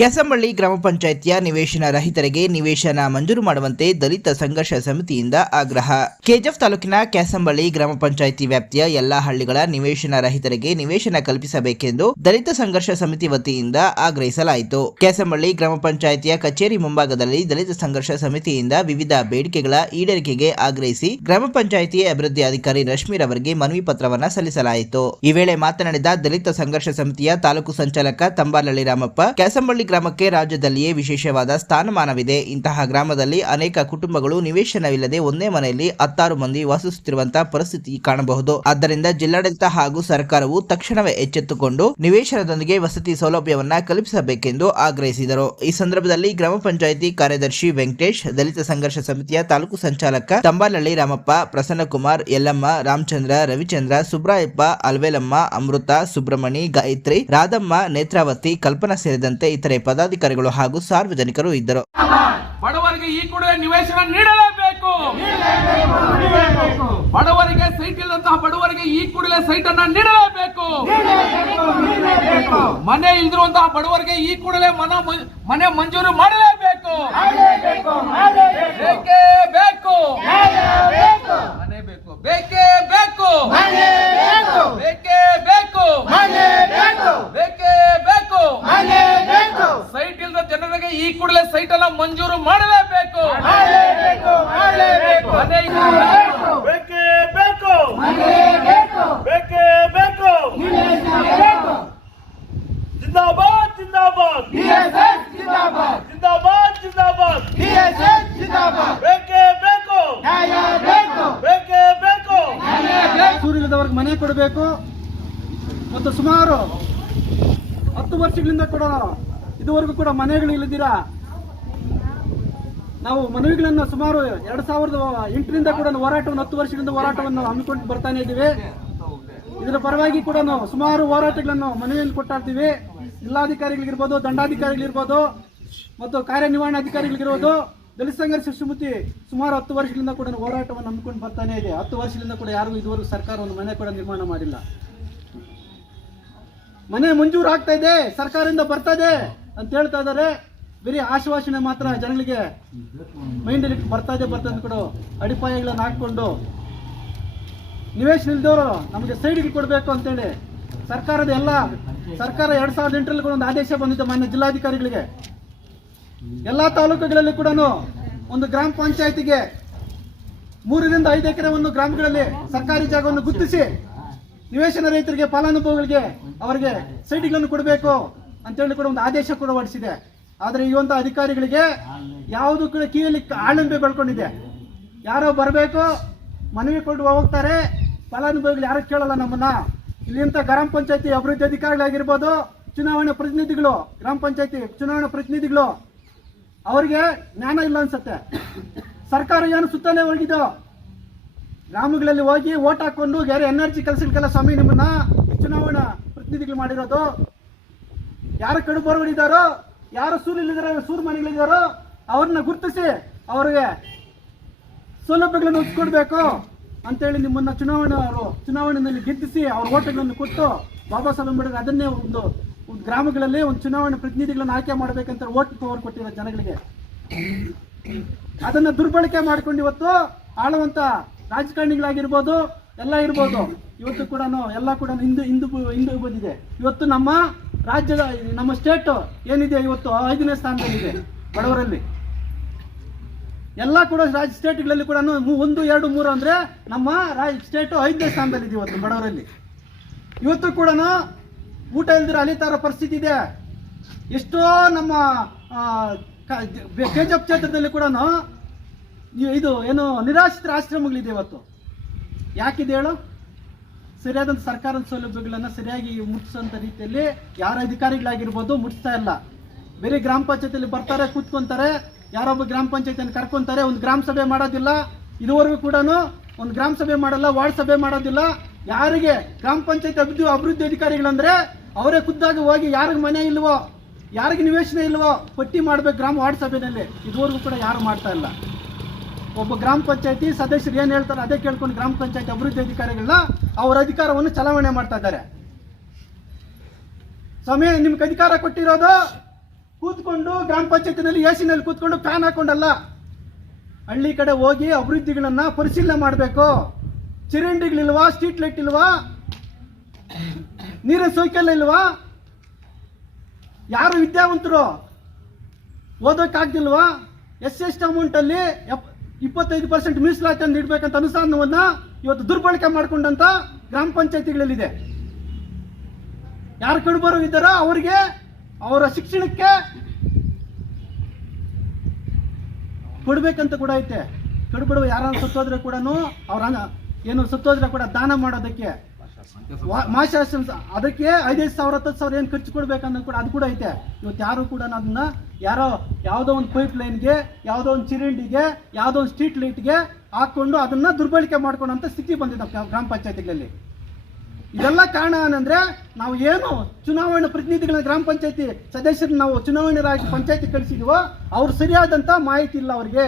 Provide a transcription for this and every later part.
ಕ್ಯಾಸಂಬಳ್ಳಿ ಗ್ರಾಮ ಪಂಚಾಯಿತಿಯ ನಿವೇಶನ ರಹಿತರಿಗೆ ನಿವೇಶನ ಮಂಜೂರು ಮಾಡುವಂತೆ ದಲಿತ ಸಂಘರ್ಷ ಸಮಿತಿಯಿಂದ ಆಗ್ರಹ. ಕೆಜಿಎಫ್ ತಾಲೂಕಿನ ಕ್ಯಾಸಂಬಳ್ಳಿ ಗ್ರಾಮ ಪಂಚಾಯಿತಿ ವ್ಯಾಪ್ತಿಯ ಎಲ್ಲಾ ಹಳ್ಳಿಗಳ ನಿವೇಶನ ರಹಿತರಿಗೆ ನಿವೇಶನ ಕಲ್ಪಿಸಬೇಕೆಂದು ದಲಿತ ಸಂಘರ್ಷ ಸಮಿತಿ ವತಿಯಿಂದ ಆಗ್ರಹಿಸಲಾಯಿತು. ಕ್ಯಾಸಂಬಳ್ಳಿ ಗ್ರಾಮ ಪಂಚಾಯಿತಿಯ ಕಚೇರಿ ಮುಂಭಾಗದಲ್ಲಿ ದಲಿತ ಸಂಘರ್ಷ ಸಮಿತಿಯಿಂದ ವಿವಿಧ ಬೇಡಿಕೆಗಳ ಈಡೇರಿಕೆಗೆ ಆಗ್ರಹಿಸಿ ಗ್ರಾಮ ಪಂಚಾಯಿತಿ ಅಭಿವೃದ್ಧಿ ಅಧಿಕಾರಿ ರಶ್ಮೀರ್ ಅವರಿಗೆ ಮನವಿ ಪತ್ರವನ್ನು ಸಲ್ಲಿಸಲಾಯಿತು. ಈ ವೇಳೆ ಮಾತನಾಡಿದ ದಲಿತ ಸಂಘರ್ಷ ಸಮಿತಿಯ ತಾಲೂಕು ಸಂಚಾಲಕ ತಂಬಾಲಹಳ್ಳಿ ರಾಮಪ್ಪ, ಕ್ಯಾಸಂಬಳ್ಳಿ ಗ್ರಾಮಕ್ಕೆ ರಾಜ್ಯದಲ್ಲಿಯೇ ವಿಶೇಷವಾದ ಸ್ಥಾನಮಾನವಿದೆ. ಇಂತಹ ಗ್ರಾಮದಲ್ಲಿ ಅನೇಕ ಕುಟುಂಬಗಳು ನಿವೇಶನವಿಲ್ಲದೆ ಒಂದೇ ಮನೆಯಲ್ಲಿ 16 ಮಂದಿ ವಾಸಿಸುತ್ತಿರುವಂತಹ ಪರಿಸ್ಥಿತಿ ಕಾಣಬಹುದು. ಆದ್ದರಿಂದ ಜಿಲ್ಲಾಡಳಿತ ಹಾಗೂ ಸರ್ಕಾರವು ತಕ್ಷಣವೇ ಎಚ್ಚೆತ್ತುಕೊಂಡು ನಿವೇಶನದೊಂದಿಗೆ ವಸತಿ ಸೌಲಭ್ಯವನ್ನ ಕಲ್ಪಿಸಬೇಕೆಂದು ಆಗ್ರಹಿಸಿದರು. ಈ ಸಂದರ್ಭದಲ್ಲಿ ಗ್ರಾಮ ಪಂಚಾಯಿತಿ ಕಾರ್ಯದರ್ಶಿ ವೆಂಕಟೇಶ್, ದಲಿತ ಸಂಘರ್ಷ ಸಮಿತಿಯ ತಾಲೂಕು ಸಂಚಾಲಕ ತಂಬಾಲಹಳ್ಳಿ ರಾಮಪ್ಪ, ಪ್ರಸನ್ನಕುಮಾರ್, ಯಲ್ಲಮ್ಮ, ರಾಮಚಂದ್ರ, ರವಿಚಂದ್ರ, ಸುಬ್ರಾಯಪ್ಪ, ಅಲ್ವೇಲಮ್ಮ, ಅಮೃತ, ಸುಬ್ರಹ್ಮಣಿ, ಗಾಯತ್ರಿ, ರಾಧಮ್ಮ, ನೇತ್ರಾವತಿ, ಕಲ್ಪನಾ ಸೇರಿದಂತೆ ಇತರೆ ಪದಾಧಿಕಾರಿಗಳು ಹಾಗೂ ಸಾರ್ವಜನಿಕರು ಇದ್ದರು. ಬಡವರಿಗೆ ಈ ಕೂಡಲೇ ನಿವೇಶನ ನೀಡಲೇಬೇಕು. ಬಡವರಿಗೆ ಸೈಟ್ ಇಲ್ಲದಂತಹ ಬಡವರಿಗೆ ಈ ಕೂಡಲೇ ಸೈಟ್ ಅನ್ನ ನೀಡಲೇಬೇಕು. ಮನೆ ಇಲ್ದಿರುವಂತಹ ಬಡವರಿಗೆ ಈ ಕೂಡಲೇ ಮನೆ ಮಂಜೂರು ಮಾಡಲೇಬೇಕು. ಬೇಕೇ ಬೇಕು, ಮನೆ ಬೇಕು, ಬೇಕೇ ಬೇಕು, ಬೇಕೇ ಬೇಕು, ಬೇಕೇ ಬೇಕು. ಸೈಟ್ ಇಲ್ಲದ ಜನರಿಗೆ ಈ ಕೂಡಲೇ ಸೈಟ್ ಅನ್ನ ಮಂಜೂರು ಮಾಡಲೇಬೇಕು. जिंदाबाद जिंदाबाद जिंदाबाद जिंदाबाद जिंदाबाद जिंदाबाद बेके बेको न्याय बेको बेके बेको ಸೂರ್ಯದವರಿಗೆ ಮನೆ ಕೊಡಬೇಕು ಮತ್ತು ಸುಮಾರು 10 ವರ್ಷಗಳಿಂದ ಕೂಡ ಇದುವರೆಗೂ ಕೂಡ ಮನೆಗಳಿಲ್ಲದಿರಾ ನಾವು ಮನವಿಗಳನ್ನು ಸುಮಾರು 2008ರಿಂದ ಕೂಡ ಹೋರಾಟವನ್ನು 10 ವರ್ಷಗಳಿಂದ ಹೋರಾಟವನ್ನು ಹಮ್ಮಿಕೊಂಡು ಬರ್ತಾನೆ ಇದ್ದೀವಿ. ಇದರ ಪರವಾಗಿ ಕೂಡ ಸುಮಾರು ಹೋರಾಟಗಳನ್ನು ಮನವಿಯಲ್ಲಿ ಕೊಟ್ಟಾಡ್ತೀವಿ. ಜಿಲ್ಲಾಧಿಕಾರಿಗಳಿರ್ಬೋದು, ದಂಡಾಧಿಕಾರಿಗಳಿರ್ಬೋದು ಮತ್ತು ಕಾರ್ಯನಿರ್ವಹಣಾಧಿಕಾರಿಗಳಿರ್ಬೋದು, ದಲಿತ ಸಂಘರ್ಷ ಸಮಿತಿ ಸುಮಾರು 10 ವರ್ಷಗಳಿಂದ ಕೂಡ ಹೋರಾಟವನ್ನು ಹಮ್ಮಿಕೊಂಡು ಬರ್ತಾನೆ ಇದೆ. 10 ವರ್ಷದಿಂದ ಕೂಡ ಯಾರಿಗೂ ಇದುವರೆಗೂ ಸರ್ಕಾರ ಒಂದು ಮನೆ ಕೂಡ ನಿರ್ಮಾಣ ಮಾಡಿಲ್ಲ. ಮನೆ ಮಂಜೂರು ಆಗ್ತಾ ಇದೆ, ಸರ್ಕಾರದಿಂದ ಬರ್ತಾ ಇದೆ ಅಂತ ಹೇಳ್ತಾ ಇದ್ದಾರೆ. ಬರೀ ಆಶ್ವಾಸನೆ ಮಾತ್ರ ಜನಗಳಿಗೆ ಮೈಂಡಲ್ಲಿ ಬರ್ತಾ ಇದೆ ಕೂಡ ಅಡಿಪಾಯಗಳನ್ನು ಹಾಕೊಂಡು ನಿವೇಶನ ಇಲ್ದವರು ನಮಗೆ ಸೈಡ್ಗೆ ಕೊಡಬೇಕು ಅಂತೇಳಿ ಸರ್ಕಾರ 2008ರಲ್ಲಿ ಕೂಡ ಒಂದು ಆದೇಶ ಬಂದಿದೆ ಮಾನ್ಯ ಜಿಲ್ಲಾಧಿಕಾರಿಗಳಿಗೆ. ಎಲ್ಲ ತಾಲೂಕುಗಳಲ್ಲಿ ಕೂಡ ಒಂದು ಗ್ರಾಮ ಪಂಚಾಯತಿಗೆ 3 ರಿಂದ 5 ಎಕರೆವನ್ನು ಗ್ರಾಮಗಳಲ್ಲಿ ಸರ್ಕಾರಿ ಜಾಗವನ್ನು ಗುರುತಿಸಿ ನಿವೇಶನ ರೈತರಿಗೆ, ಫಲಾನುಭವಿಗಳಿಗೆ ಅವರಿಗೆ ಸೈಟ್ಗಳನ್ನು ಕೊಡಬೇಕು ಅಂತೇಳಿ ಕೂಡ ಒಂದು ಆದೇಶ ಕೂಡ ಹೊರಡಿಸಿದೆ. ಆದರೆ ಇವಂತ ಅಧಿಕಾರಿಗಳಿಗೆ ಯಾವುದು ಕೂಡ ಕಿವಿಯಲ್ಲಿ ಆಳಂಬೆ ಬೆಳ್ಕೊಂಡಿದೆ. ಯಾರೋ ಬರಬೇಕು, ಮನವಿ ಕೊಟ್ಟು ಹೋಗ್ತಾರೆ, ಫಲಾನುಭವಿಗಳು ಯಾರು ಕೇಳಲ್ಲ ನಮ್ಮನ್ನ. ಇಲ್ಲಿಂತ ಗ್ರಾಮ ಪಂಚಾಯತಿ ಅಭಿವೃದ್ಧಿ ಅಧಿಕಾರಿಗಳಾಗಿರ್ಬೋದು, ಚುನಾವಣಾ ಪ್ರತಿನಿಧಿಗಳು, ಗ್ರಾಮ ಪಂಚಾಯತಿ ಚುನಾವಣಾ ಪ್ರತಿನಿಧಿಗಳು, ಅವರಿಗೆ ಜ್ಞಾನ ಇಲ್ಲ ಅನ್ಸುತ್ತೆ. ಸರ್ಕಾರ ಏನು ಸುತ್ತಲೇ ಹೋಗಿದ್ದು ಗ್ರಾಮಗಳಲ್ಲಿ ಹೋಗಿ ಓಟ್ ಹಾಕೊಂಡು ಯಾರು ಎನರ್ಜಿ ಕೆಲಸಕ್ಕೆಲ್ಲ ಸ್ವಾಮಿ ನಿಮ್ಮನ್ನ ಚುನಾವಣಾ ಪ್ರತಿನಿಧಿಗಳು ಮಾಡಿರೋದು. ಯಾರು ಕಡು ಬರವಡಿದಾರೋ, ಯಾರು ಸೂರು ಮನೆಗಳಿದಾರೋ ಅವ್ರನ್ನ ಗುರುತಿಸಿ ಅವ್ರಿಗೆ ಸೌಲಭ್ಯಗಳನ್ನು ಒಪ್ಪಿಕೊಡ್ಬೇಕು ಅಂತೇಳಿ ನಿಮ್ಮನ್ನ ಚುನಾವಣೆಯಲ್ಲಿ ಗೆದ್ದಿಸಿ ಅವ್ರ ಓಟ್ಗಳನ್ನು ಕೊಟ್ಟು ಬಾಬಾ ಸಾಹೇಬ್ ಅಂಬೇಡ್ಕರ್ ಅದನ್ನೇ ಒಂದು ಗ್ರಾಮಗಳಲ್ಲಿ ಒಂದು ಚುನಾವಣಾ ಪ್ರತಿನಿಧಿಗಳನ್ನು ಆಯ್ಕೆ ಮಾಡಬೇಕಂತ ಓಟ್ ಪವರ್ ಕೊಟ್ಟಿರೋ ಜನಗಳಿಗೆ ಅದನ್ನ ದುರ್ಬಳಕೆ ಮಾಡ್ಕೊಂಡು ಇವತ್ತು ಆಳುವಂತ ರಾಜಕಾರಣಿಗಳಾಗಿರ್ಬೋದು ಎಲ್ಲ ಇರ್ಬೋದು, ಇವತ್ತು ಕೂಡ ಎಲ್ಲ ಕೂಡ ಹಿಂದೂ ಬಂದಿದೆ. ಇವತ್ತು ನಮ್ಮ ರಾಜ್ಯದ ನಮ್ಮ ಸ್ಟೇಟ್ ಏನಿದೆ ಇವತ್ತು 5ನೇ ಸ್ಥಾನದಲ್ಲಿದೆ ಬಡವರಲ್ಲಿ. ಎಲ್ಲ ಕೂಡ ಸ್ಟೇಟ್ಗಳಲ್ಲಿ ಕೂಡ 1, 2, 3 ಅಂದ್ರೆ ನಮ್ಮ ಸ್ಟೇಟ್ 5ನೇ ಸ್ಥಾನದಲ್ಲಿದೆ ಇವತ್ತು ಬಡವರಲ್ಲಿ. ಇವತ್ತು ಕೂಡ ಊಟ ಇಲ್ದಿರ ಅಲಿತಾರ ಪರಿಸ್ಥಿತಿ ಇದೆ. ಎಷ್ಟೋ ನಮ್ಮ ಕೆಜಿಎಫ್ ಕ್ಷೇತ್ರದಲ್ಲಿ ಕೂಡ ಇದು ಏನು ನಿರಾಶ್ರಿತರ ಆಶ್ರಮಗಳಿದೆ ಇವತ್ತು. ಯಾಕಿದೆ ಹೇಳು? ಸರಿಯಾದಂಥ ಸರ್ಕಾರದ ಸೌಲಭ್ಯಗಳನ್ನು ಸರಿಯಾಗಿ ಮುಟ್ಟಿಸೋಂಥ ರೀತಿಯಲ್ಲಿ ಯಾರ ಅಧಿಕಾರಿಗಳಾಗಿರ್ಬೋದು ಮುಟ್ಟಿಸ್ತಾ ಇಲ್ಲ. ಬೇರೆ ಗ್ರಾಮ ಪಂಚಾಯತಿಯಲ್ಲಿ ಬರ್ತಾರೆ, ಕೂತ್ಕೊಂತಾರೆ, ಯಾರೊಬ್ಬ ಗ್ರಾಮ ಪಂಚಾಯತಿಯನ್ನು ಕರ್ಕೊಂತಾರೆ, ಒಂದು ಗ್ರಾಮ ಸಭೆ ಮಾಡೋದಿಲ್ಲ. ಇದುವರೆಗೂ ಕೂಡ ಒಂದು ಗ್ರಾಮ ಸಭೆ ಮಾಡಲ್ಲ, ವಾರ್ಡ್ ಸಭೆ ಮಾಡೋದಿಲ್ಲ. ಯಾರಿಗೆ ಗ್ರಾಮ ಪಂಚಾಯತ್ ಅಭಿವೃದ್ಧಿ ಅಧಿಕಾರಿಗಳಂದ್ರೆ ಅವರೇ ಖುದ್ದಾಗಿ ಹೋಗಿ ಯಾರಿಗೆ ಮನೆ ಇಲ್ವೋ, ಯಾರಿಗೆ ನಿವೇಶನ ಇಲ್ವೋ ಪಟ್ಟಿ ಮಾಡ್ಬೇಕು ಗ್ರಾಮ ವಾರ್ಡ್ ಸಭೆಯಲ್ಲಿ. ಇದುವರೆಗೂ ಕೂಡ ಯಾರು ಮಾಡ್ತಾ ಇಲ್ಲ. ಒಬ್ಬ ಗ್ರಾಮ ಪಂಚಾಯತಿ ಸದಸ್ಯರು ಏನು ಹೇಳ್ತಾರೆ ಅದೇ ಕೇಳ್ಕೊಂಡು ಗ್ರಾಮ ಪಂಚಾಯತಿ ಅಭಿವೃದ್ಧಿ ಅಧಿಕಾರಿಗಳನ್ನ ಅವರ ಅಧಿಕಾರವನ್ನು ಚಲಾವಣೆ ಮಾಡ್ತಾ ಇದ್ದಾರೆ. ಸ್ವಾಮಿ ನಿಮ್ಗೆ ಅಧಿಕಾರ ಕೊಟ್ಟಿರೋದು ಕೂತ್ಕೊಂಡು ಗ್ರಾಮ ಪಂಚಾಯತಿನಲ್ಲಿ ಎಸಿನಲ್ಲಿ ಕೂತ್ಕೊಂಡು ಫ್ಯಾನ್ ಹಾಕೊಂಡಲ್ಲ, ಹಳ್ಳಿ ಕಡೆ ಹೋಗಿ ಅಭಿವೃದ್ಧಿಗಳನ್ನ ಪರಿಶೀಲನೆ ಮಾಡಬೇಕು. ಚರಂಡಿಗಳಿಲ್ವಾ, ಸ್ಟ್ರೀಟ್ ಲೈಟ್ ಇಲ್ವಾ, ನೀರಿನ ಸೌಕರ್ಯ ಇಲ್ವಾ, ಯಾರು ವಿದ್ಯಾವಂತರು ಓದೋಕ್ಕಾಗ್ದಿಲ್ವಾ, ಎಸ್ ಅಮೌಂಟಲ್ಲಿ 25% ಮೀಸಲಾತಿಯನ್ನು ಇಡಬೇಕಂತ ಅನುಸಾರವನ್ನ ಇವತ್ತು ದುರ್ಬಳಕೆ ಮಾಡಿಕೊಂಡಂತ ಗ್ರಾಮ ಪಂಚಾಯತಿಗಳಲ್ಲಿದೆ. ಯಾರು ಕಡುಬರು ಇದ್ದಾರೋ ಅವರಿಗೆ ಅವರ ಶಿಕ್ಷಣಕ್ಕೆ ಕೊಡ್ಬೇಕಂತ ಕೂಡ ಐತೆ. ಕಡುಬಡವ ಯಾರು ಸತ್ತೋದ್ರೆ ಕೂಡ ಅವ್ರ ಏನು ಸತ್ತೋದ್ರೆ ಕೂಡ ದಾನ ಮಾಡೋದಕ್ಕೆ ಮಾಶಾಸನ ಅದಕ್ಕೆ 5,000 10,000 ಏನು ಖರ್ಚು ಕೊಡ್ಬೇಕನ್ನೋದು ಕೂಡ ಅದು ಕೂಡ ಐತೆ. ಇವತ್ತು ಯಾರು ಕೂಡ ಅದನ್ನ ಯಾವುದೋ ಒಂದು ಪೈಪ್ ಲೈನ್ಗೆ, ಯಾವುದೋ ಒಂದು ಚಿರಂಡಿಗೆ, ಯಾವುದೋ ಒಂದು ಸ್ಟ್ರೀಟ್ ಲೈಟ್ಗೆ ಹಾಕೊಂಡು ಅದನ್ನ ದುರ್ಬಳಕೆ ಮಾಡ್ಕೊಳ್ಳೋಂಥ ಸ್ಥಿತಿ ಬಂದಿದೆ ಗ್ರಾಮ ಪಂಚಾಯತಿಗಳಲ್ಲಿ. ಇದೆಲ್ಲ ಕಾರಣ ಏನಂದ್ರೆ ನಾವು ಏನು ಚುನಾವಣಾ ಪ್ರತಿನಿಧಿಗಳ ಗ್ರಾಮ ಪಂಚಾಯತಿ ಸದಸ್ಯರು ನಾವು ಚುನಾವಣೆಯಾಗಿ ಪಂಚಾಯತಿ ಕಳಿಸಿದೀವೋ ಅವ್ರು ಸರಿಯಾದಂತ ಮಾಹಿತಿ ಇಲ್ಲ ಅವ್ರಿಗೆ.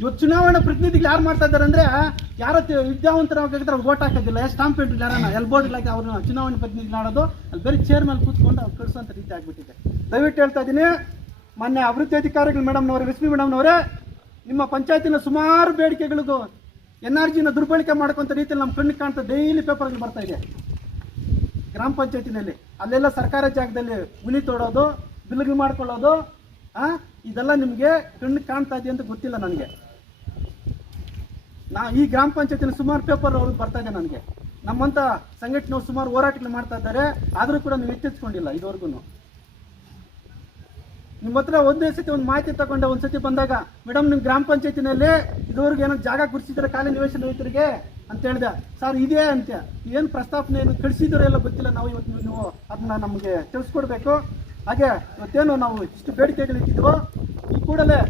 ಇವತ್ತು ಚುನಾವಣಾ ಪ್ರತಿನಿಧಿಗಳು ಯಾರು ಮಾಡ್ತಾ ಇದ್ದಾರೆ ಅಂದ್ರೆ ಯಾರ ವಿದ್ಯಾವಂತರಾಗಿದ್ರೆ ಅವ್ರು ಓಟ್ ಹಾಕೋದಿಲ್ಲ, ಸ್ಟಾಂಪ್ ಪೇಂಟ್ ಯಾರನ್ನ ಎಲ್ಬೋರ್ಡ್ಗಳಾಗಿ ಅವ್ರನ್ನ ಚುನಾವಣಾ ಪ್ರತಿನಿಧಿಗಳು ಮಾಡೋದು, ಅಲ್ಲಿ ಬೇರೆ ಚೇರ್ ಮೇಲೆ ಕೂತ್ಕೊಂಡು ಅವ್ರು ಕಳಿಸುವಂತ ರೀತಿ ಆಗ್ಬಿಟ್ಟಿದೆ. ದಯವಿಟ್ಟು ಹೇಳ್ತಾ ಇದ್ದೀನಿ, ಮೊನ್ನೆ ಅಭಿವೃದ್ಧಿ ಅಧಿಕಾರಿಗಳು ಮೇಡಮ್ನವರೇ, ಲಕ್ಷ್ಮಿ ಮೇಡಮ್ನವರೇ, ನಿಮ್ಮ ಪಂಚಾಯತಿನ ಸುಮಾರು ಬೇಡಿಕೆಗಳಿಗೂ NRGನ ದುರ್ಬಳಕೆ ಮಾಡ್ಕೊಂತ ರೀತಿಯಲ್ಲಿ ನಮ್ಮ ಕಣ್ಣಿಗೆ ಕಾಣ್ತಾ ಡೈಲಿ ಪೇಪರ್ಗಳು ಬರ್ತಾ ಇದೆ ಗ್ರಾಮ ಪಂಚಾಯತಿನಲ್ಲಿ. ಅಲ್ಲೆಲ್ಲ ಸರ್ಕಾರಿ ಜಾಗದಲ್ಲಿ ಹುಲಿ ತೋಡೋದು, ಬಿಲ್ಗಳು ಮಾಡ್ಕೊಳ್ಳೋದು, ಇದೆಲ್ಲ ನಿಮಗೆ ಕಣ್ಣಿಗೆ ಕಾಣ್ತಾ ಇದೆ ಅಂತ ಗೊತ್ತಿಲ್ಲ ನನಗೆ. ಈ ಗ್ರಾಮ ಪಂಚಾಯತಿನ ಸುಮಾರು ಪೇಪರ್ ಅವ್ರಿಗೆ ಬರ್ತಾ ಇದೆ ನನಗೆ. ನಮ್ಮಂತ ಸಂಘಟನೆಯವರು ಸುಮಾರು ಹೋರಾಟಗಳು ಮಾಡ್ತಾ ಇದ್ದಾರೆ, ಆದರೂ ಕೂಡ ನೀವು ಎಚ್ಚೆತ್ಕೊಂಡಿಲ್ಲ ಇದುವರೆಗೂ. ನಿಮ್ಮ ಹತ್ರ ಒಂದೇ ಸತಿ ಒಂದು ಮಾಹಿತಿ ತಗೊಂಡೆ, ಒಂದ್ಸತಿ ಬಂದಾಗ ಮೇಡಮ್ ನಿಮ್ಮ ಗ್ರಾಮ ಪಂಚಾಯತಿನಲ್ಲಿ ಇದುವರೆಗೂ ಏನೋ ಜಾಗ ಗುರುತಿಸಿದ್ರೆ ಖಾಲಿ ನಿವೇಶನ ರೈತರಿಗೆ ಅಂತ ಹೇಳಿದೆ. ಸರ್ ಇದೆ ಅಂತ ಏನು ಪ್ರಸ್ತಾಪನೆ ಏನು ಕಳಿಸಿದ್ರು ಎಲ್ಲ ಗೊತ್ತಿಲ್ಲ. ನಾವು ಇವತ್ತು ನೀವು ಅದನ್ನ ನಮಗೆ ತಿಳಿಸ್ಕೊಡ್ಬೇಕು. ಹಾಗೆ ಇವತ್ತೇನು ನಾವು ಇಷ್ಟು ಬೇಡಿಕೆಗಳು ಇಟ್ಟಿದ್ವು, ಈ ಕೂಡಲೇ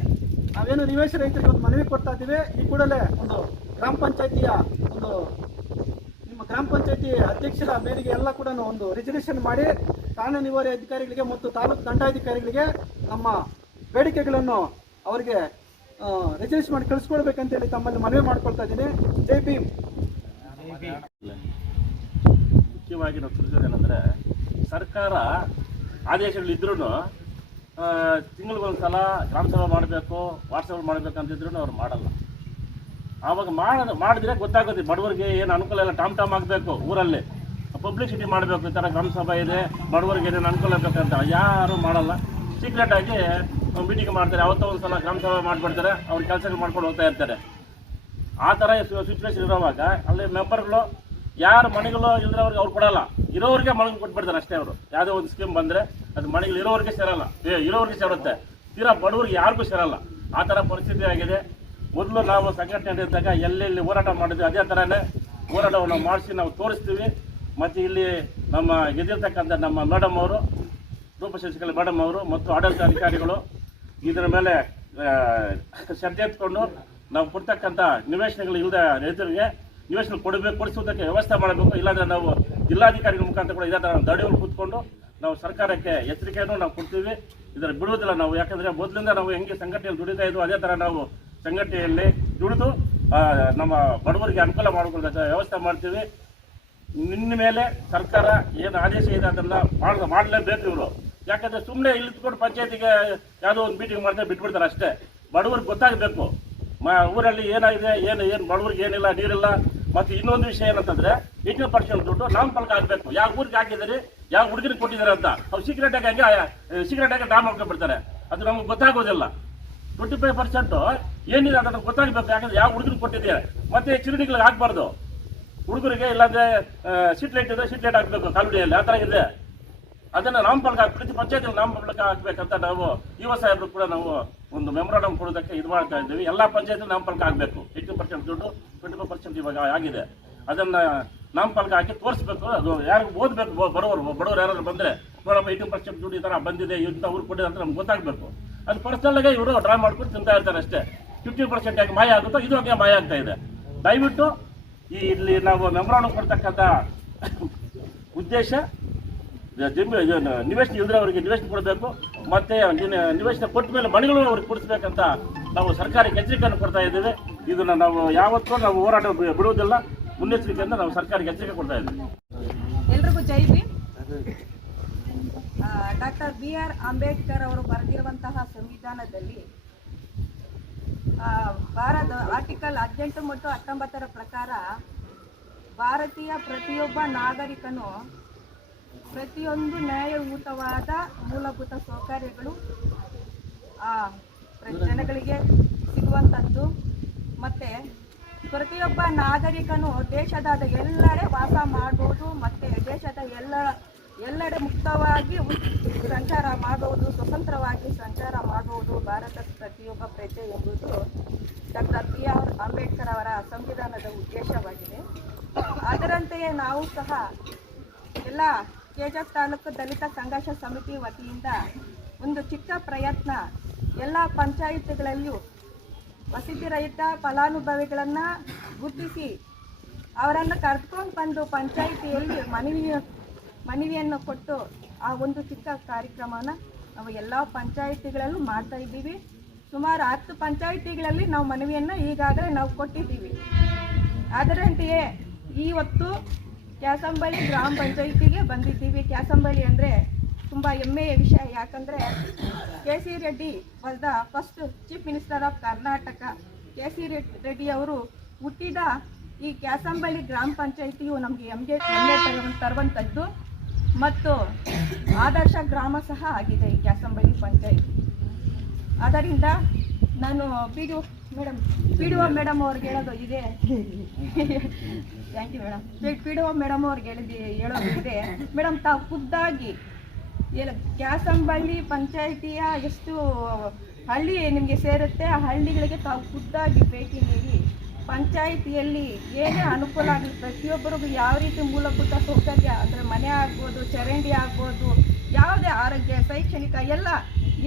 ನಾವೇನು ನಿವೇಶನ ರೈತರಿಗೆ ಒಂದು ಮನವಿ ಕೊಡ್ತಾ ಇದ್ದೀವಿ. ಈ ಕೂಡಲೇ ಒಂದು ಗ್ರಾಮ ಪಂಚಾಯತಿಯ ಒಂದು ನಿಮ್ಮ ಗ್ರಾಮ ಪಂಚಾಯತಿ ಅಧ್ಯಕ್ಷರ ಮೇರೆಗೆ ಎಲ್ಲ ಕೂಡ ಒಂದು ರಿಸರ್ವೇಷನ್ ಮಾಡಿ ಕಾನೂನು ನಿವಾರಿ ಅಧಿಕಾರಿಗಳಿಗೆ ಮತ್ತು ತಾಲೂಕು ದಂಡಾಧಿಕಾರಿಗಳಿಗೆ ನಮ್ಮ ಬೇಡಿಕೆಗಳನ್ನು ಅವರಿಗೆ ರಿಸರ್ವೇಷನ್ ಮಾಡಿ ಕಳಿಸ್ಕೊಡ್ಬೇಕಂತೇಳಿ ತಮ್ಮಲ್ಲಿ ಮನವಿ ಮಾಡ್ಕೊಳ್ತಾ ಇದ್ದೀನಿ. ಜೈ ಭೀಮ್. ಮುಖ್ಯವಾಗಿ ನಾವು ತಿಳಿಸೋದೇನೆಂದರೆ, ಸರ್ಕಾರ ಆದೇಶಗಳಿದ್ರೂ ತಿಂಗಳಿಗೊಂದ್ಸಲ ಗ್ರಾಮ ಸಭೆ ಮಾಡಬೇಕು, ವಾಟ್ಸಪ್ ಮಾಡಬೇಕಂತಿದ್ರು ಅವ್ರು ಮಾಡಲ್ಲ. ಆವಾಗ ಮಾಡಿದ್ರೆ ಗೊತ್ತಾಗುತ್ತೆ ಬಡವರಿಗೆ ಏನು ಅನುಕೂಲ ಇಲ್ಲ. ಟಾಮ್ ಆಗಬೇಕು, ಊರಲ್ಲಿ ಪಬ್ಲಿಸಿಟಿ ಮಾಡಬೇಕು, ಈ ಥರ ಗ್ರಾಮ ಸಭೆ ಇದೆ, ಬಡವರಿಗೆ ಏನೇನು ಅನುಕೂಲ ಬೇಕಂತ ಯಾರು ಮಾಡಲ್ಲ. ಸೀಕ್ರೆಟಾಗಿ ಮೀಟಿಂಗ್ ಮಾಡ್ತಾರೆ, ಅವತ್ತೋ ಒಂದು ಸಲ ಗ್ರಾಮ ಸಭೆ ಮಾಡಿಬಿಡ್ತಾರೆ, ಅವ್ರ ಕೆಲಸಗಳು ಮಾಡ್ಕೊಂಡು ಹೋಗ್ತಾ ಇರ್ತಾರೆ. ಆ ಥರ ಸಿಚುವೇಶನ್ ಇರೋವಾಗ ಅಲ್ಲಿ ಮೆಂಬರ್ಗಳು ಯಾರು ಮನೆಗಳು ಇಲ್ಲದ್ರವ್ರಿಗೆ ಅವ್ರು ಕೊಡಲ್ಲ, ಇರೋರಿಗೆ ಮನೆಗೆ ಕೊಟ್ಬಿಡ್ತಾರೆ ಅಷ್ಟೇ. ಅವರು ಯಾವುದೋ ಒಂದು ಸ್ಕೀಮ್ ಬಂದರೆ ಅದು ಮನೆಗಳು ಇರೋರಿಗೆ ಸೇರಲ್ಲ, ಇರೋರಿಗೆ ಸೇರುತ್ತೆ, ತೀರಾ ಬಡವರಿಗೆ ಯಾರಿಗೂ ಸೇರಲ್ಲ. ಆ ಥರ ಪರಿಸ್ಥಿತಿ ಆಗಿದೆ. ಮೊದಲು ನಾವು ಸಂಘಟನೆ ಇದ್ದಾಗ ಎಲ್ಲೆಲ್ಲಿ ಹೋರಾಟ ಮಾಡಿದ್ವಿ ಅದೇ ಥರನೇ ಹೋರಾಟವನ್ನು ಮಾಡಿಸಿ ನಾವು ತೋರಿಸ್ತೀವಿ. ಮತ್ತು ಇಲ್ಲಿ ನಮ್ಮ ಗೆದ್ದಿರ್ತಕ್ಕಂಥ ನಮ್ಮ ಮೇಡಮ್ ಅವರು, ರೂಪಶಶಿಕಲಾ ಮೇಡಮ್ ಅವರು ಮತ್ತು ಆಡಳಿತ ಅಧಿಕಾರಿಗಳು ಇದರ ಮೇಲೆ ಶ್ರದ್ಧೆ ಎತ್ಕೊಂಡು ನಾವು ಕೊಡ್ತಕ್ಕಂಥ ನಿವೇಶನಗಳು ಇಲ್ಲದ ರೈತರಿಗೆ ನಿವೇಶನ ಕೊಡಿಸೋದಕ್ಕೆ ವ್ಯವಸ್ಥೆ ಮಾಡಬೇಕು. ಇಲ್ಲಾಂದರೆ ನಾವು ಜಿಲ್ಲಾಧಿಕಾರಿಗಳ ಮುಖಾಂತರ ಕೂಡ ಇದೇ ಥರ ದಡಿಗಳು ಕೂತ್ಕೊಂಡು ನಾವು ಸರ್ಕಾರಕ್ಕೆ ಎಚ್ಚರಿಕೆಯನ್ನು ನಾವು ಕೊಡ್ತೀವಿ. ಇದರ ಬಿಡುವುದಿಲ್ಲ ನಾವು. ಯಾಕಂದರೆ ಮೊದಲಿಂದ ನಾವು ಹೆಂಗೆ ಸಂಘಟನೆಯಲ್ಲಿ ದುಡಿತಾ ಇದ್ವು ಅದೇ ಥರ ನಾವು ಸಂಘಟನೆಯಲ್ಲಿ ದುಡಿದು ನಮ್ಮ ಬಡವರಿಗೆ ಅನುಕೂಲ ಮಾಡಿಕೊಳ್ಳೋದಕ್ಕೆ ವ್ಯವಸ್ಥೆ ಮಾಡ್ತೀವಿ. ನಿನ್ನ ಮೇಲೆ ಸರ್ಕಾರ ಏನು ಆದೇಶ ಇದೆ ಅದನ್ನು ಮಾಡಲೇಬೇಕು ಇವರು. ಯಾಕಂದರೆ ಸುಮ್ಮನೆ ಇಲ್ಲಿತ್ಕೊಂಡು ಪಂಚಾಯತಿಗೆ ಯಾವುದೋ ಒಂದು ಮೀಟಿಂಗ್ ಮಾಡ್ತಾರೆ ಬಿಟ್ಬಿಡ್ತಾರೆ ಅಷ್ಟೇ. ಬಡವರಿಗೆ ಗೊತ್ತಾಗಬೇಕು ಊರಲ್ಲಿ ಏನಾಗಿದೆ, ಏನು ಬಡವರಿಗೆ ಏನಿಲ್ಲ, ನೀರಿಲ್ಲ. ಮತ್ತು ಇನ್ನೊಂದು ವಿಷಯ ಏನಂತಂದರೆ 18% ದುಡ್ಡು ನಾಮಫಲಕ ಆಗಬೇಕು. ಯಾವ ಊರಿಗೆ ಹಾಕಿದ್ದೀರಿ, ಯಾವ ಹುಡುಗರಿಗೆ ಕೊಟ್ಟಿದ್ದಾರೆ ಅಂತ ಅವ್ರು ಸೀಕ್ರೆಟಾಗಿ ಡಾ ಮಾಡ್ಕೊಂಡ್ಬಿಡ್ತಾರೆ. ಅದು ನಮ್ಗೆ ಗೊತ್ತಾಗೋದಿಲ್ಲ. 25% ಏನಿದೆ ಅದನ್ನು ಗೊತ್ತಾಗಬೇಕು. ಯಾಕಂದರೆ ಯಾವ ಹುಡುಗರಿಗೆ ಕೊಟ್ಟಿದ್ದಾರೆ. ಮತ್ತು ಚಿರಣಿಗಳಿಗೆ ಹಾಕಬಾರ್ದು ಹುಡುಗರಿಗೆ. ಇಲ್ಲಾಂದರೆ ಸೀಟ್ ಲೈಟ್ ಇದೆ, ಸೀಟ್ ಲೈಟ್ ಹಾಕಬೇಕು ಕಾಲುಡಿಯಲ್ಲಿ, ಆ ಥರ ಇದೆ. ಅದನ್ನು ನಾಮಫಲಕ ಪ್ರತಿ ಪಂಚಾಯತಿಯಲ್ಲಿ ನಾಮಫಲಕ ಹಾಕಬೇಕಂತ ನಾವು ಯುವ ಸಾಹೇಬರು ಕೂಡ ನಾವು ಒಂದು ಮೆಮೊರಾಂಡಮ್ ಕೊಡೋದಕ್ಕೆ ಇದು ಮಾಡ್ತಾ ಇದ್ದೀವಿ. ಎಲ್ಲ ಪಂಚಾಯತಿ ನಾಮಫಲಕ ಆಗಬೇಕು. 18% ದುಡ್ಡು 25% ಇವಾಗ ಆಗಿದೆ. ಅದನ್ನು ನಾಮಫಲಕ ಹಾಕಿ ತೋರಿಸ್ಬೇಕು. ಅದು ಯಾರು ಓದಬೇಕು, ಬಡವರು ಯಾರಾದ್ರು ಬಂದರೆ ನೋಡಪ್ಪ 18% ದುಡ್ಡು ಈ ಥರ ಬಂದಿದೆ, ಇಂಥ ಊರು ಕೊಟ್ಟಿದೆ ಅಂತ ನಮ್ಗೆ ಗೊತ್ತಾಗಬೇಕು. ಅದು ಪರ್ಸನಲ್ಲಾಗೆ ಇವರು ಡ್ರಾ ಮಾಡ್ಕೊಂಡು ತಿಂತಾ ಇರ್ತಾರೆ ಅಷ್ಟೇ. 50% ಯಾಕೆ ಮಾಯ ಆಗುತ್ತೋ ಇದು ಹಾಗೆ ಮಾಯ ಆಗ್ತಾ ಇದೆ. ದಯವಿಟ್ಟು ಇಲ್ಲಿ ನಾವು ಮೆಮೊರಾಂಡಮ್ ಕೊಡ್ತಕ್ಕಂಥ ಉದ್ದೇಶ ನಿವೇಶನ ಇಲ್ಲದ್ರೆ ಅವರಿಗೆ ನಿವೇಶನ ಕೊಡಬೇಕು. ಮತ್ತು ನಿವೇಶನ ಕೊಟ್ಟ ಮೇಲೆ ಮನೆಗಳು ಅವ್ರಿಗೆ ಕೊಡಿಸ್ಬೇಕಂತ ನಾವು ಸರ್ಕಾರಕ್ಕೆ ಎಚ್ಚರಿಕೆಯನ್ನು ಕೊಡ್ತಾ ಇದ್ದೇವೆ. ಇದನ್ನು ನಾವು ಯಾವತ್ತೂ ನಾವು ಹೋರಾಟ ಬಿಡುವುದಿಲ್ಲ. ಮುನ್ನೆಚ್ಚರಿಕೆಯಿಂದ ನಾವು ಸರ್ಕಾರಕ್ಕೆ ಎಚ್ಚರಿಕೆ ಕೊಡ್ತಾ ಇದ್ದೀವಿ. ಎಲ್ರಿಗೂ ಜೈ ಭೀಮ್. ಡಾಕ್ಟರ್ BR ಅಂಬೇಡ್ಕರ್ ಅವರು ಬರೆದಿರುವಂತಹ ಸಂವಿಧಾನದಲ್ಲಿ ಆರ್ಟಿಕಲ್ 18 ಮತ್ತು 19 ಪ್ರಕಾರ ಭಾರತೀಯ ಪ್ರತಿಯೊಬ್ಬ ನಾಗರಿಕನು ಪ್ರತಿಯೊಂದು ನ್ಯಾಯಯುತವಾದ ಮೂಲಭೂತ ಸೌಕರ್ಯಗಳು ಜನಗಳಿಗೆ ಸಿಗುವಂಥದ್ದು ಮತ್ತು ಪ್ರತಿಯೊಬ್ಬ ನಾಗರಿಕನು ದೇಶದ ಎಲ್ಲೆಡೆ ವಾಸ ಮಾಡ್ಬೋದು ಮತ್ತು ದೇಶದ ಎಲ್ಲೆಡೆ ಮುಕ್ತವಾಗಿ ಸಂಚಾರ ಮಾಡುವುದು, ಸ್ವತಂತ್ರವಾಗಿ ಸಂಚಾರ ಮಾಡುವುದು ಭಾರತದ ಪ್ರತಿಯೊಬ್ಬ ಪ್ರಜೆ ಎಂಬುದು ಡಾಕ್ಟರ್ BR ಅಂಬೇಡ್ಕರ್ ಅವರ ಸಂವಿಧಾನದ ಉದ್ದೇಶವಾಗಿದೆ. ಅದರಂತೆಯೇ ನಾವು ಸಹ ಎಲ್ಲ ಕೆಜೆಎಫ್ ತಾಲೂಕು ದಲಿತ ಸಂಘರ್ಷ ಸಮಿತಿ ವತಿಯಿಂದ ಒಂದು ಚಿಕ್ಕ ಪ್ರಯತ್ನ ಎಲ್ಲ ಪಂಚಾಯಿತಿಗಳಲ್ಲಿಯೂ ವಸತಿ ರಹಿತ ಫಲಾನುಭವಿಗಳನ್ನು ಗುರುತಿಸಿ ಅವರನ್ನು ಕರೆದುಕೊಂಡು ಬಂದು ಪಂಚಾಯಿತಿಯಲ್ಲಿ ಮನವಿಯನ್ನು ಕೊಟ್ಟು ಆ ಒಂದು ಚಿಕ್ಕ ಕಾರ್ಯಕ್ರಮನ ನಾವು ಎಲ್ಲ ಪಂಚಾಯಿತಿಗಳಲ್ಲೂ ಮಾಡ್ತಾ ಇದ್ದೀವಿ. ಸುಮಾರು 10 ಪಂಚಾಯಿತಿಗಳಲ್ಲಿ ನಾವು ಮನವಿಯನ್ನು ಈಗಾಗಲೇ ನಾವು ಕೊಟ್ಟಿದ್ದೀವಿ. ಅದರಂತೆಯೇ ಇವತ್ತು ಕ್ಯಾಸಂಬಳ್ಳಿ ಗ್ರಾಮ ಪಂಚಾಯಿತಿಗೆ ಬಂದಿದ್ದೀವಿ. ಕ್ಯಾಸಂಬಳ್ಳಿ ಅಂದರೆ ತುಂಬ ಹೆಮ್ಮೆಯ ವಿಷಯ. ಯಾಕಂದರೆ KC Reddy was the first chief minister of Karnataka. KC Reddy ಅವರು ಹುಟ್ಟಿದ ಈ ಕ್ಯಾಸಂಬಳ್ಳಿ ಗ್ರಾಮ ಪಂಚಾಯಿತಿಯು ನಮಗೆ ಹೆಮ್ಮೆ ತರುವಂಥದ್ದು ಮತ್ತು ಆದರ್ಶ ಗ್ರಾಮ ಸಹ ಆಗಿದೆ ಈ ಕ್ಯಾಸಂಬಳ್ಳಿ ಪಂಚಾಯಿತಿ. ಆದ್ದರಿಂದ ನಾನು ಪಿ ಡಿ ಒ ಮೇಡಮ್ ಅವ್ರಿಗೆ ಹೇಳೋದು ಇದೆ. Thank you madam. P D O madam ಅವ್ರಿಗೆ ಹೇಳೋದು ಇದೆ. ಮೇಡಮ್, ತಾವು ಖುದ್ದಾಗಿ ಕ್ಯಾಸಂಬಳ್ಳಿ ಪಂಚಾಯಿತಿಯ ಎಷ್ಟು ಹಳ್ಳಿ ನಿಮಗೆ ಸೇರುತ್ತೆ ಆ ಹಳ್ಳಿಗಳಿಗೆ ತಾವು ಖುದ್ದಾಗಿ ಭೇಟಿ ನೀಡಿ ಪಂಚಾಯಿತಿಯಲ್ಲಿ ಏನೇ ಅನುಕೂಲ ಆಗಲಿ, ಪ್ರತಿಯೊಬ್ಬರಿಗೂ ಯಾವ ರೀತಿ ಮೂಲಭೂತ ಸೌಕರ್ಯ ಅಂದರೆ ಮನೆ ಆಗ್ಬೋದು, ಚರಂಡಿ ಆಗ್ಬೋದು, ಯಾವುದೇ ಆರೋಗ್ಯ, ಶೈಕ್ಷಣಿಕ ಎಲ್ಲ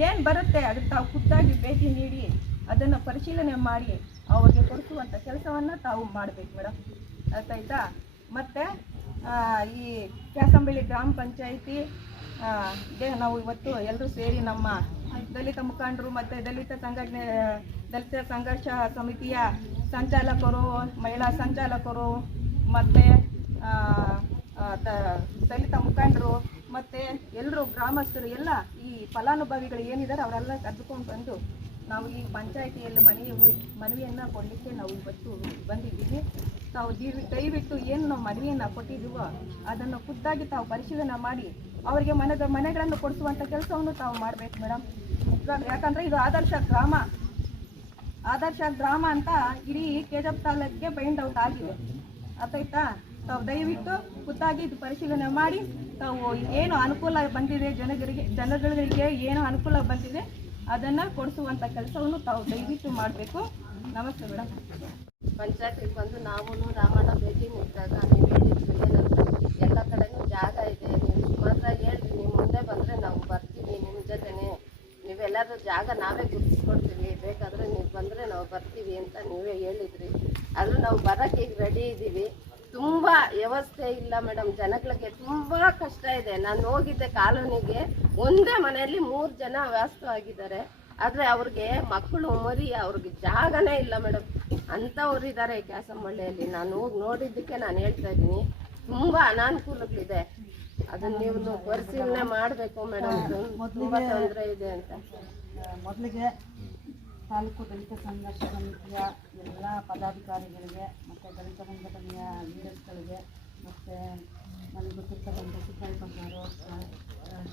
ಏನು ಬರುತ್ತೆ ಅದಕ್ಕೆ ತಾವು ಖುದ್ದಾಗಿ ಭೇಟಿ ನೀಡಿ ಅದನ್ನು ಪರಿಶೀಲನೆ ಮಾಡಿ ಅವ್ರಿಗೆ ಕೊಡಿಸುವಂಥ ಕೆಲಸವನ್ನು ತಾವು ಮಾಡಬೇಕು ಮೇಡಮ್. ಅರ್ಥಾಯ್ತಾ? ಮತ್ತು ಈ ಕ್ಯಾಸಂಬಳ್ಳಿ ಗ್ರಾಮ ಪಂಚಾಯಿತಿ ನಾವು ಇವತ್ತು ಎಲ್ಲರೂ ಸೇರಿ ನಮ್ಮ ದಲಿತ ಮುಖಂಡರು ಮತ್ತು ದಲಿತ ಸಂಘರ್ಷ ಸಮಿತಿಯ ಸಂಚಾಲಕರು, ಮಹಿಳಾ ಸಂಚಾಲಕರು ಮತ್ತು ದಲಿತ ಮುಖಂಡರು ಮತ್ತು ಎಲ್ಲರೂ ಗ್ರಾಮಸ್ಥರು ಎಲ್ಲ ಈ ಫಲಾನುಭವಿಗಳು ಏನಿದ್ದಾರೆ ಅವರೆಲ್ಲ ಕರೆದುಕೊಂಡು ಬಂದು ನಾವು ಈ ಪಂಚಾಯಿತಿಯಲ್ಲಿ ಮನವಿಯನ್ನು ಕೊಡಲಿಕ್ಕೆ ನಾವು ಇವತ್ತು ಬಂದಿದ್ದೀವಿ. ತಾವು ದಯವಿಟ್ಟು ಏನು ನಾವು ಮನವಿಯನ್ನು ಕೊಟ್ಟಿದ್ದೀವೋ ಅದನ್ನು ಖುದ್ದಾಗಿ ತಾವು ಪರಿಶೀಲನೆ ಮಾಡಿ ಅವರಿಗೆ ಮನೆಗಳನ್ನು ಕೊಡಿಸುವಂಥ ಕೆಲಸವನ್ನು ತಾವು ಮಾಡಬೇಕು ಮೇಡಮ್. ಯಾಕಂದರೆ ಇದು ಆದರ್ಶ ಗ್ರಾಮ ಅಂತ ಇಡೀ ಕೆಜೆಎಫ್ ತಾಲೂಕಿಗೆ ಬೈಂಡ್ ಔಟ್ ಆಗಿದೆ. ಅರ್ಥಾಯ್ತಾ? ತಾವು ದಯವಿಟ್ಟು ಖುದ್ದಾಗಿ ಇದು ಪರಿಶೀಲನೆ ಮಾಡಿ ತಾವು ಏನು ಅನುಕೂಲ ಬಂದಿದೆ ಜನಗಳಿಗೆ ಏನು ಅನುಕೂಲ ಬಂದಿದೆ ಅದನ್ನು ಕೊಡಿಸುವಂಥ ಕೆಲಸವನ್ನು ತಾವು ದಯವಿಟ್ಟು ಮಾಡಬೇಕು. ನಮಸ್ತೆ ಮೇಡಮ್. ಪಂಚಾಯತಿಗೆ ಬಂದು ನಾವು ರಾಮಣ್ಣ ಭೇಟಿ ನೀಡಿದಾಗ ನೀವು ಹೇಳಿದ್ವಿ ಏನಂದ್ರೆ ಎಲ್ಲ ಕಡೆನೂ ಜಾಗ ಇದೆ, ನೀವು ಮಾತ್ರ ಹೇಳ್ರಿ, ನೀವು ಮುಂದೆ ಬಂದರೆ ನಾವು ಬರ್ತೀವಿ ನಿಮ್ಮ ಜೊತೆನೆ, ನೀವೆಲ್ಲರೂ ಜಾಗ ನಾವೇ ಗುರುತಿಸ್ಕೊಡ್ತೀವಿ, ಬೇಕಾದರೆ ನೀವು ಬಂದರೆ ನಾವು ಬರ್ತೀವಿ ಅಂತ ನೀವೇ ಹೇಳಿದ್ರಿ. ಆದರೂ ನಾವು ಬರೋಕ್ಕೆ ಈಗ ರೆಡಿ ಇದ್ದೀವಿ. ತುಂಬ ವ್ಯವಸ್ಥೆ ಇಲ್ಲ ಮೇಡಮ್, ಜನಗಳಿಗೆ ತುಂಬ ಕಷ್ಟ ಇದೆ. ನಾನು ಹೋಗಿದ್ದೆ ಕಾಲೋನಿಗೆ, ಒಂದೇ ಮನೆಯಲ್ಲಿ 3 ಜನ ವಾಸವಾಗಿದ್ದಾರೆ. ಆದರೆ ಅವ್ರಿಗೆ ಮಕ್ಕಳು ಮರಿ ಅವ್ರಿಗೆ ಜಾಗನೇ ಇಲ್ಲ ಮೇಡಮ್. ಅಂಥವ್ರು ಇದ್ದಾರೆ ಕ್ಯಾಸಂಬಳ್ಳಿಯಲ್ಲಿ. ನಾನು ಹೋಗಿ ನೋಡಿದ್ದಕ್ಕೆ ನಾನು ಹೇಳ್ತಾ ಇದ್ದೀನಿ, ತುಂಬ ಅನಾನುಕೂಲಗಳಿದೆ. ಅದನ್ನು ನೀವು ಪರಿಶೀಲನೆ ಮಾಡಬೇಕು ಮೇಡಮ್. ತುಂಬ ತೊಂದರೆ ಇದೆ ಅಂತ. ಮೊದಲಿಗೆ ತಾಲೂಕು ದಲಿತ ಸಂಘರ್ಷ ಸಮಿತಿಯ ಎಲ್ಲ ಪದಾಧಿಕಾರಿಗಳಿಗೆ ಮತ್ತು ದಲಿತ ಸಂಘಟನೆಯ ಲೀಡರ್ಸ್ಗಳಿಗೆ ಮತ್ತು ನನಗೆ ಗೊತ್ತಿರ್ತಕ್ಕಂಥ ಸಿದ್ದಯ್ಯಪ್ಪನವರು,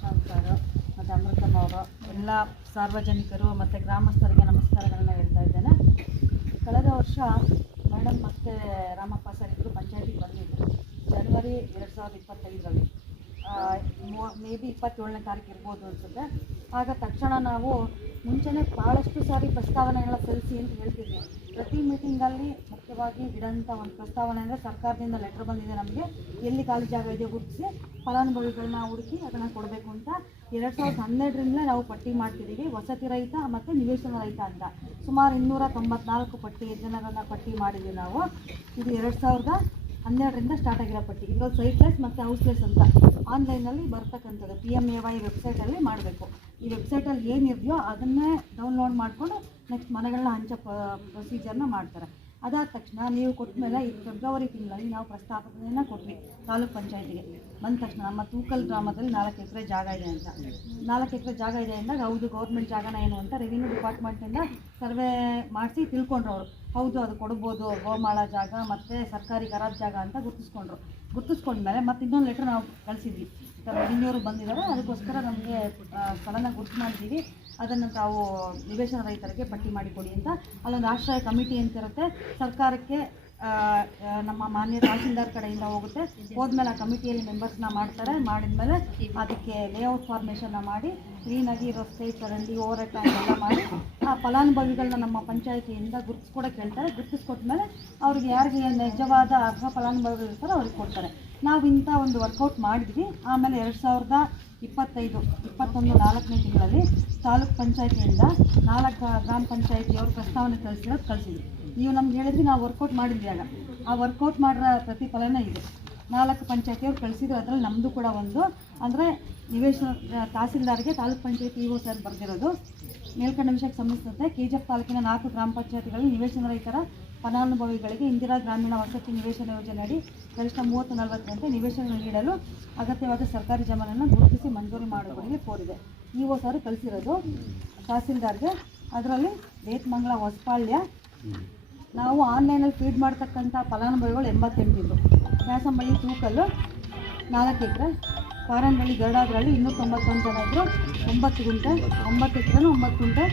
ಶಾಂತರು ಮತ್ತು ಅಮೃತಮ್ಮವರು, ಎಲ್ಲ ಸಾರ್ವಜನಿಕರು ಮತ್ತು ಗ್ರಾಮಸ್ಥರಿಗೆ ನಮಸ್ಕಾರಗಳನ್ನ ಹೇಳ್ತಾ ಇದ್ದೇನೆ. ಕಳೆದ ವರ್ಷ ಮೇಡಮ್ ಮತ್ತು ರಾಮಪ್ಪ ಸರ್ ಇಬ್ಬರು ಪಂಚಾಯತಿಗೆ ಬಂದಿದ್ದರು ಜನವರಿ 2025ರಲ್ಲಿ. ಮೇ ಬಿ 27ನೇ ತಾರೀಕು ಇರ್ಬೋದು ಅನಿಸುತ್ತೆ. ಆಗ ತಕ್ಷಣ ನಾವು ಮುಂಚೆನೇ ಭಾಳಷ್ಟು ಸಾರಿ ಪ್ರಸ್ತಾವನೆಗಳ ಸಲ್ಲಿಸಿ ಅಂತ ಹೇಳ್ತಿದ್ವಿ. ಪ್ರತಿ ಮೀಟಿಂಗಲ್ಲಿ ಮುಖ್ಯವಾಗಿ ಇಡೋಂಥ ಒಂದು ಪ್ರಸ್ತಾವನೆ ಅಂದರೆ ಸರ್ಕಾರದಿಂದ ಲೆಟ್ರ್ ಬಂದಿದೆ ನಮಗೆ, ಎಲ್ಲಿ ಖಾಲಿ ಜಾಗ ಇದೆ ಗುರುತಿಸಿ ಫಲಾನುಭವಿಗಳನ್ನ ಹುಡುಕಿ ಅದನ್ನು ಕೊಡಬೇಕು ಅಂತ 2012ರಿಂದಲೇ ನಾವು ಪಟ್ಟಿ ಮಾಡ್ತಿದ್ದೀವಿ. ವಸತಿ ರಹಿತ ಮತ್ತು ನಿವೇಶನ ರಹಿತ ಅಂತ ಸುಮಾರು 294 ಜನರನ್ನು ಪಟ್ಟಿ ಮಾಡಿದ್ದೀವಿ ನಾವು. ಇದು 2012ರಿಂದ ಸ್ಟಾರ್ಟ್ ಆಗಿರೋ ಪಟ್ಟಿ. ಇದರಲ್ಲಿ ಸೈಟ್ಲೆಸ್ ಮತ್ತು ಹೌಸ್ಲೆಸ್ ಅಂತ ಆನ್ಲೈನಲ್ಲಿ ಬರ್ತಕ್ಕಂಥದ್ದು PMAY ವೆಬ್ಸೈಟಲ್ಲಿ ಮಾಡಬೇಕು. ಈ ವೆಬ್ಸೈಟಲ್ಲಿ ಏನಿದೆಯೋ ಅದನ್ನೇ ಡೌನ್ಲೋಡ್ ಮಾಡಿಕೊಂಡು ನೆಕ್ಸ್ಟ್ ಮನೆಗಳನ್ನ ಹಂಚೋ ಪ್ರೊಸೀಜರ್ನ ಮಾಡ್ತಾರೆ. ಅದಾದ ತಕ್ಷಣ ನೀವು ಕೊಟ್ಟ ಮೇಲೆ ಈ ಫೆಬ್ರವರಿ ತಿಂಗಳಲ್ಲಿ ನಾವು ಪ್ರಸ್ತಾವನೆಯನ್ನು ಕೊಟ್ವಿ ತಾಲೂಕ್ ಪಂಚಾಯತಿಗೆ. ಬಂದ ತಕ್ಷಣ ನಮ್ಮ ತೂಕಲ್ ಗ್ರಾಮದಲ್ಲಿ 4 ಎಕರೆ ಜಾಗ ಇದೆ ಅಂತ. 4 ಎಕರೆ ಜಾಗ ಇದೆ ಅಂದಾಗ ಹೌದು ಗೌರ್ಮೆಂಟ್ ಜಾಗನ ಏನು ಅಂತ ರೆವಿನ್ಯೂ ಡಿಪಾರ್ಟ್ಮೆಂಟಿಂದ ಸರ್ವೆ ಮಾಡಿಸಿ ತಿಳ್ಕೊಂಡ್ರು ಅವರು. ಹೌದು ಅದು ಕೊಡ್ಬೋದು, ಗೋಮಾಳ ಜಾಗ ಮತ್ತು ಸರ್ಕಾರಿ ಗರಾಜ್ ಜಾಗ ಅಂತ ಗುರ್ತಿಸ್ಕೊಂಡ್ಮೇಲೆ ಮತ್ತೆ ಇನ್ನೊಂದು ಲೆಟ್ರ್ ನಾವು ಕಳಿಸಿದ್ವಿ. ರೆವಿನ್ಯೂರು ಬಂದಿದ್ದಾರೆ, ಅದಕ್ಕೋಸ್ಕರ ನಮಗೆ ಸ್ಥಳನ ಗುರ್ತು ಮಾಡಿದ್ದೀವಿ, ಅದನ್ನು ತಾವು ನಿವೇಶನ ರಹಿತರಿಗೆ ಪಟ್ಟಿ ಮಾಡಿಕೊಡಿ ಅಂತ. ಅಲ್ಲೊಂದು ಆಶ್ರಯ ಕಮಿಟಿ ಅಂತ ಇರುತ್ತೆ, ಸರ್ಕಾರಕ್ಕೆ ನಮ್ಮ ಮಾನ್ಯ ತಹಸೀಲ್ದಾರ್ ಕಡೆಯಿಂದ ಹೋಗುತ್ತೆ. ಹೋದ್ಮೇಲೆ ಆ ಕಮಿಟಿಯಲ್ಲಿ ಮೆಂಬರ್ಸ್ನ ಮಾಡ್ತಾರೆ. ಮಾಡಿದ್ಮೇಲೆ ಅದಕ್ಕೆ ಲೇಔಟ್ ಫಾರ್ಮೇಷನ್ನ ಮಾಡಿ ಕ್ಲೀನಾಗಿ ರಸ್ತೆ ಚರಂಡಿ ಓವರ್ ಟ್ಯಾಂಕ್ ಎಲ್ಲ ಮಾಡಿ ಆ ಫಲಾನುಭವಿಗಳನ್ನ ನಮ್ಮ ಪಂಚಾಯಿತಿಯಿಂದ ಗುರುತಿಸ್ಕೊಡಕ್ಕೆ ಹೇಳ್ತಾರೆ. ಗುರುತಿಸ್ಕೊಟ್ಮೇಲೆ ಅವ್ರಿಗೆ ಯಾರಿಗೆ ನಿಜವಾದ ಅರ್ಹ ಫಲಾನುಭವಿಗಳು ಇರ್ತಾರೋ ಅವ್ರಿಗೆ ಕೊಡ್ತಾರೆ. ನಾವು ಇಂಥ ಒಂದು ವರ್ಕೌಟ್ ಮಾಡಿದ್ವಿ. ಆಮೇಲೆ 2021 4ನೇ ತಿಂಗಳಲ್ಲಿ ತಾಲೂಕ್ ಪಂಚಾಯಿತಿಯಿಂದ 4 ಗ್ರಾಮ ಪಂಚಾಯಿತಿಯವರು ಪ್ರಸ್ತಾವನೆ ಕಳಿಸಿದ್ವಿ. ನೀವು ನಮ್ಗೆ ಹೇಳಿದ್ರಿ, ನಾವು ವರ್ಕೌಟ್ ಮಾಡಿದ್ವಿ. ಆಗ ಆ ವರ್ಕೌಟ್ ಮಾಡಿರೋ ಪ್ರತಿಫಲನೇ ಇದೆ. 4 ಪಂಚಾಯಿತಿಯವ್ರು ಕಳಿಸಿದ್ರು, ಅದರಲ್ಲಿ ನಮ್ಮದು ಕೂಡ ಒಂದು. ಅಂದರೆ ನಿವೇಶನ ತಹಸೀಲ್ದಾರ್ಗೆ ತಾಲೂಕ್ ಪಂಚಾಯತಿ ಇಒ ಸರ್ ಬರೆದಿರೋದು ಮೇಲ್ಕಂಡ ವಿಷಯಕ್ಕೆ ಸಂಬಂಧಿಸಿದಂತೆ KGF ತಾಲೂಕಿನ 4 ಗ್ರಾಮ ಪಂಚಾಯತಿಗಳಲ್ಲಿ ನಿವೇಶನ ರಹಿತರ ಫಲಾನುಭವಿಗಳಿಗೆ ಇಂದಿರಾ ಗ್ರಾಮೀಣ ವಸತಿ ನಿವೇಶನ ಯೋಜನೆಯಡಿ ಗರಿಷ್ಠ 30-40 ಗಂಟೆ ನಿವೇಶನ ನೀಡಲು ಅಗತ್ಯವಾದ ಸರ್ಕಾರಿ ಜಮೀನನ್ನು ಗುರುತಿಸಿ ಮಂಜೂರು ಮಾಡುವವರಿಗೆ ಕೋರಿದೆ. ಇಒ ಸರ್ ಕಳಿಸಿರೋದು ತಹಸೀಲ್ದಾರ್ಗೆ. ಅದರಲ್ಲಿ ಬೇತ್ಮಂಗಲ ಹೊಸಪಾಳ್ಯ ನಾವು ಆನ್ಲೈನಲ್ಲಿ ಫೀಡ್ ಮಾಡ್ತಕ್ಕಂಥ ಫಲಾನುಭವಿಗಳು 88 ಇದ್ದರು. ಕ್ಯಾಸಂಬಳ್ಳಿ ತೂಕಲ್ಲು 4 ಎಕರೆ, ಕಾರನಹಳ್ಳಿ ಗರಡಾದ್ರಲ್ಲಿ 291 ಜನ ಇದ್ದರು. 9 ಗುಂಟೆ, 9 ಎಕರೆನೂ 9 ಗುಂಟೆ.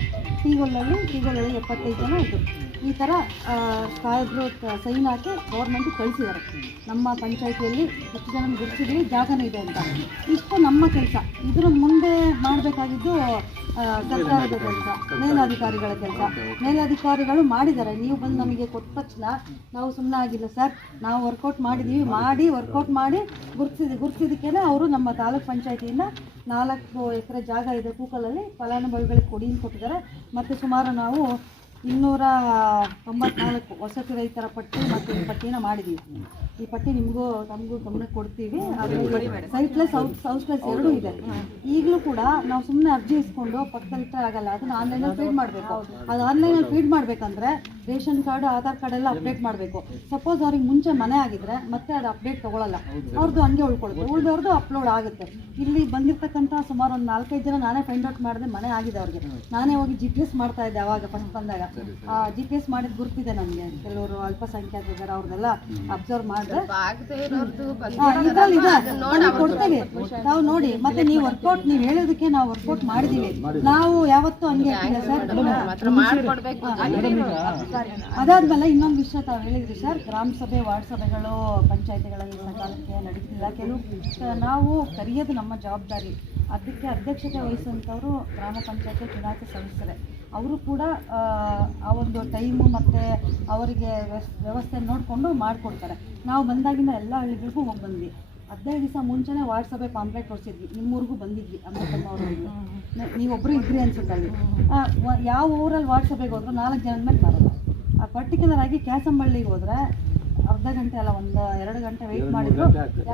ಟೀಗೊಲ್ಲಲ್ಲಿ 75 ಜನ ಇದ್ದರು. ಈ ಥರ ಸಾಹೇಬರು ಸೈನ್ ಹಾಕಿ ಗೌರ್ಮೆಂಟಿಗೆ ಕಳಿಸಿದ್ದಾರೆ. ನಮ್ಮ ಪಂಚಾಯಿತಿಯಲ್ಲಿ ಎಷ್ಟು ಜನ ಗುರುತಿಸಿದ್ವಿ, ಜಾಗನೂ ಇದೆ ಅಂತ. ಇಷ್ಟು ನಮ್ಮ ಕೆಲಸ. ಇದರ ಮುಂದೆ ಮಾಡಬೇಕಾಗಿದ್ದು ಸರ್ಕಾರದ ಕೆಲಸ, ಮೇಲಾಧಿಕಾರಿಗಳ ಕೆಲಸ. ಮೇಲಾಧಿಕಾರಿಗಳು ಮಾಡಿದ್ದಾರೆ. ನೀವು ಬಂದು ನಮಗೆ ಕೊಟ್ಟ ತಕ್ಷಣ ನಾವು ಸುಮ್ಮನೆ ಆಗಿಲ್ಲ ಸರ್, ನಾವು ವರ್ಕೌಟ್ ಮಾಡಿದ್ದೀವಿ, ವರ್ಕೌಟ್ ಮಾಡಿ ಗುರುತಿಸಿದಕ್ಕೇ ಅವರು ನಮ್ಮ ತಾಲೂಕ್ ಪಂಚಾಯಿತಿಯಿಂದ 4 ಎಕರೆ ಜಾಗ ಇದೆ ತೂಕಲಲ್ಲಿ ಫಲಾನುಭವಿಗಳಿಗೆ ಕೊಡಿ ಅಂತ ಕೊಟ್ಟಿದ್ದಾರೆ. ಮತ್ತು ಸುಮಾರು ನಾವು 294 ವಸತಿ ರೈತರ ಪಟ್ಟಿ ಮತ್ತು ಈ ಪಟ್ಟಿನ ಮಾಡಿದ್ದೀವಿ. ಈ ಪಟ್ಟಿ ನಮಗೂ ಗಮನಕ್ಕೆ ಕೊಡ್ತೀವಿ. ಸೈಟ್ಲೆಸ್ ಹೌಸ್ಲೆಸ್ ಎರಡೂ ಇದೆ. ಈಗಲೂ ಕೂಡ ನಾವು ಸುಮ್ಮನೆ ಅರ್ಜಿ ಇಸ್ಕೊಂಡು ಪಕ್ಕದಲ್ಲಿಟ್ಟರೆ ಆಗಲ್ಲ, ಅದನ್ನು ಆನ್ಲೈನಲ್ಲಿ ಫೀಡ್ ಮಾಡಬೇಕು. ಅದು ಆನ್ಲೈನಲ್ಲಿ ಫೀಡ್ ಮಾಡಬೇಕಂದ್ರೆ ರೇಷನ್ ಕಾರ್ಡು, ಆಧಾರ್ ಕಾರ್ಡ್ ಎಲ್ಲ ಅಪ್ಡೇಟ್ ಮಾಡಬೇಕು. ಸಪೋಸ್ ಅವ್ರಿಗೆ ಮುಂಚೆ ಮನೆ ಆಗಿದ್ರೆ ಮತ್ತೆ ಅದು ಅಪ್ಡೇಟ್ ತೊಗೊಳ್ಳಲ್ಲ, ಅವ್ರದ್ದು ಹಂಗೆ ಉಳ್ಕೊಳ್ಳುತ್ತೆ. ಉಳಿದವ್ರದ್ದು ಅಪ್ಲೋಡ್ ಆಗುತ್ತೆ. ಇಲ್ಲಿ ಬಂದಿರತಕ್ಕಂಥ ಸುಮಾರು ಒಂದು 4-5 ಜನ ನಾನೇ ಫೈಂಡ್ ಔಟ್ ಮಾಡಿದೆ ಮನೆ ಆಗಿದೆ ಅವ್ರಿಗೆ. ನಾನೇ ಹೋಗಿ GPS ಮಾಡ್ತಾ ಇದ್ದೆ ಅವಾಗ ಫಸ್ಟ್ ಬಂದಾಗ. GPS ಮಾಡಿದ ಗುರುತಿದೆ ನನಗೆ. ಕೆಲವರು ಅಲ್ಪಸಂಖ್ಯಾತರಿದ್ದಾರೆ, ಅವ್ರನ್ನೆಲ್ಲ ಅಬ್ಸರ್ವ್ ಮಾಡಿದ್ರೆ ಕೊಡ್ತೇವೆ ನಾವು ನೋಡಿ. ಮತ್ತೆ ನೀವು ವರ್ಕೌಟ್ ನೀವು ಹೇಳೋದಕ್ಕೆ ನಾವು ವರ್ಕೌಟ್ ಮಾಡಿದೀವಿ. ನಾವು ಯಾವತ್ತೂ ಹಂಗೆ ಸರ್. ಅದಾದ್ಮೇಲೆ ಇನ್ನೊಂದು ವಿಷಯ ತಾವು ಹೇಳಿದ್ರಿ ಸರ್, ಗ್ರಾಮ ಸಭೆ, ವಾರ್ಡ್ ಸಭೆಗಳು ಪಂಚಾಯತಿಗಳಲ್ಲಿ ಸಕಾಲಕ್ಕೆ ನಡೀತಿಲ್ಲ. ಕೆಲವು ನಾವು ಕರೆಯೋದು ನಮ್ಮ ಜವಾಬ್ದಾರಿ. ಅದಕ್ಕೆ ಅಧ್ಯಕ್ಷತೆ ವಹಿಸುವಂಥವರು ಗ್ರಾಮ ಪಂಚಾಯತಿ ಚುನಾಯಿತ ಸದಸ್ಯರೇ. ಅವರು ಕೂಡ ಆ ಒಂದು ಟೈಮು ಮತ್ತು ಅವರಿಗೆ ವ್ಯವಸ್ಥೆ ನೋಡಿಕೊಂಡು ಮಾಡಿಕೊಡ್ತಾರೆ. ನಾವು ಬಂದಾಗಿಂದ ಎಲ್ಲ ಹಳ್ಳಿಗಳಿಗೂ ಹೋಗಿ ಬಂದ್ವಿ. 15 ದಿವಸ ಮುಂಚೆನೇ ವಾರ್ಡ್ ಸಭೆ ಪಾಂಪ್ಲೆಟ್ ಕೊಡಿಸಿದ್ವಿ. ನಿಮ್ಮೂರಿಗೂ ಬಂದಿದ್ವಿ. ಅಮ್ಮಮ್ಮ ಅವರು ನೀವೊಬ್ಬರು ಇದ್ರಿ ಅನ್ಸುತ್ತೆ ಅಲ್ಲಿ. ಯಾವ ಊರಲ್ಲಿ ವಾರ್ಡ್ ಸಭೆಗೆ ಹೋದ್ರು 4 ಜನದ ಮೇಲೆ ಬರೋಲ್ಲ. ಪರ್ಟಿಕ್ಯುಲರ್ ಆಗಿ ಕ್ಯಾಸಂಬಳ್ಳಿಗೆ ಹೋದರೆ ಅರ್ಧ ಗಂಟೆ ಅಲ್ಲ, 1-2 ಗಂಟೆ ವೆಯ್ಟ್ ಮಾಡಿದ್ರು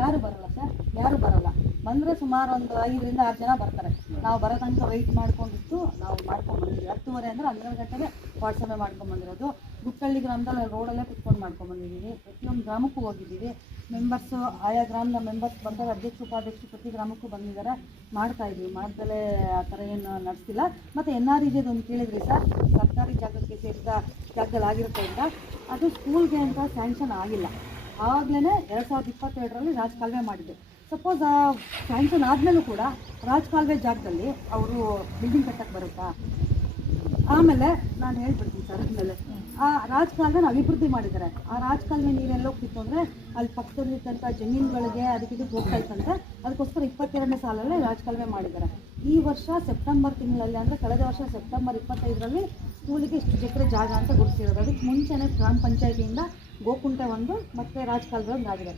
ಯಾರು ಬರೋಲ್ಲ ಸರ್, ಯಾರು ಬರೋಲ್ಲ. ಬಂದರೆ ಸುಮಾರು ಒಂದು 5-6 ಜನ ಬರ್ತಾರೆ. ನಾವು ಬರೋ ತನಕ ವೆಯ್ಟ್ ಮಾಡ್ಕೊಂಡಿತ್ತು. ನಾವು ಮಾಡ್ಕೊಂಡ್ಬಂದಿದ್ವಿ 10:30 ಅಂದರೆ 12 ಗಂಟೆಗೆ ವಾರ್ಡ್ ಸಭೆ ಮಾಡ್ಕೊಂಡ್ಬಂದಿರೋದು. ಗುಟ್ಟಳ್ಳಿ ಗ್ರಾಮದಲ್ಲಿ ರೋಡಲ್ಲೇ ಕುತ್ಕೊಂಡು ಮಾಡ್ಕೊಂಡ್ಬಂದಿದ್ದೀವಿ. ಪ್ರತಿಯೊಂದು ಗ್ರಾಮಕ್ಕೂ ಹೋಗಿದ್ದೀವಿ. ಮೆಂಬರ್ಸು ಆಯಾ ಗ್ರಾಮದ ಮೆಂಬರ್ಸ್ ಬರ್ತಾರೆ. ಅಧ್ಯಕ್ಷರು ಉಪಾಧ್ಯಕ್ಷರು ಪ್ರತಿ ಗ್ರಾಮಕ್ಕೂ ಬಂದಿದ್ದಾರೆ. ಮಾಡ್ತಾಯಿದ್ವಿ. ಮಾಡ್ದಲೇ ಆ ಥರ ಏನು ನಡೆಸಿಲ್ಲ. ಮತ್ತು NREGದು ಒಂದು ಕೇಳಿದ್ರಿ ಸರ್, ಸರ್ಕಾರಿ ಜಾಗಕ್ಕೆ ಸೇರಿದ ಜಾಗದಲ್ಲಿ ಆಗಿರುತ್ತೆ ಅಂತ. ಅದು ಸ್ಕೂಲ್ಗೆ ಅಂತ ಸ್ಯಾಂಕ್ಷನ್ ಆಗಿಲ್ಲ. ಆಗಲೇ 2022ರಲ್ಲಿ ರಾಜಕಾಲುವೆ ಮಾಡಿದ್ದೆ. ಸಪೋಸ್ ಆ ಸ್ಯಾಂಕ್ಷನ್ ಆದಮೇಲೂ ಕೂಡ ರಾಜಕಾಲುವೆ ಜಾಗದಲ್ಲಿ ಅವರು ಬಿಲ್ಡಿಂಗ್ ಕಟ್ಟಕ್ಕೆ ಬರುತ್ತಾ? ಆಮೇಲೆ ನಾನು ಹೇಳ್ಬಿಡ್ತೀನಿ ಸರ್, ಆದಮೇಲೆ ಆ ರಾಜಕಾಲುವೆ ಅಭಿವೃದ್ಧಿ ಮಾಡಿದ್ದಾರೆ. ಆ ರಾಜಕಾಲುವೆ ನೀರೆಲ್ಲ ಹೋಗ್ತಿತ್ತು ಅಂದರೆ ಅಲ್ಲಿ ಪಕ್ಕದಲ್ಲಿದ್ದಂಥ ಜಮೀನುಗಳಿಗೆ ಅದಕ್ಕೆ ಹೋಗ್ತಾ ಇತ್ತಂತೆ. ಅದಕ್ಕೋಸ್ಕರ 22ನೇ ಸಾಲಲ್ಲೇ ರಾಜಕಾಲುವೆ ಮಾಡಿದ್ದಾರೆ. ಈ ವರ್ಷ ಸೆಪ್ಟೆಂಬರ್ ತಿಂಗಳಲ್ಲಿ, ಅಂದರೆ ಕಳೆದ ವರ್ಷ ಸೆಪ್ಟೆಂಬರ್ 25ರಲ್ಲಿ ಸ್ಕೂಲಿಗೆ ಇಷ್ಟು ಎಕರೆ ಜಾಗ ಅಂತ ಗುರುತಿಸಿರೋದು. ಅದಕ್ಕೆ ಮುಂಚೆನೇ ಗ್ರಾಮ ಪಂಚಾಯತಿಯಿಂದ ಗೋಕುಂಟೆ ಒಂದು ಮತ್ತು ರಾಜಕಾಲುವೆ ಒಂದು ಆಗಿದೆ.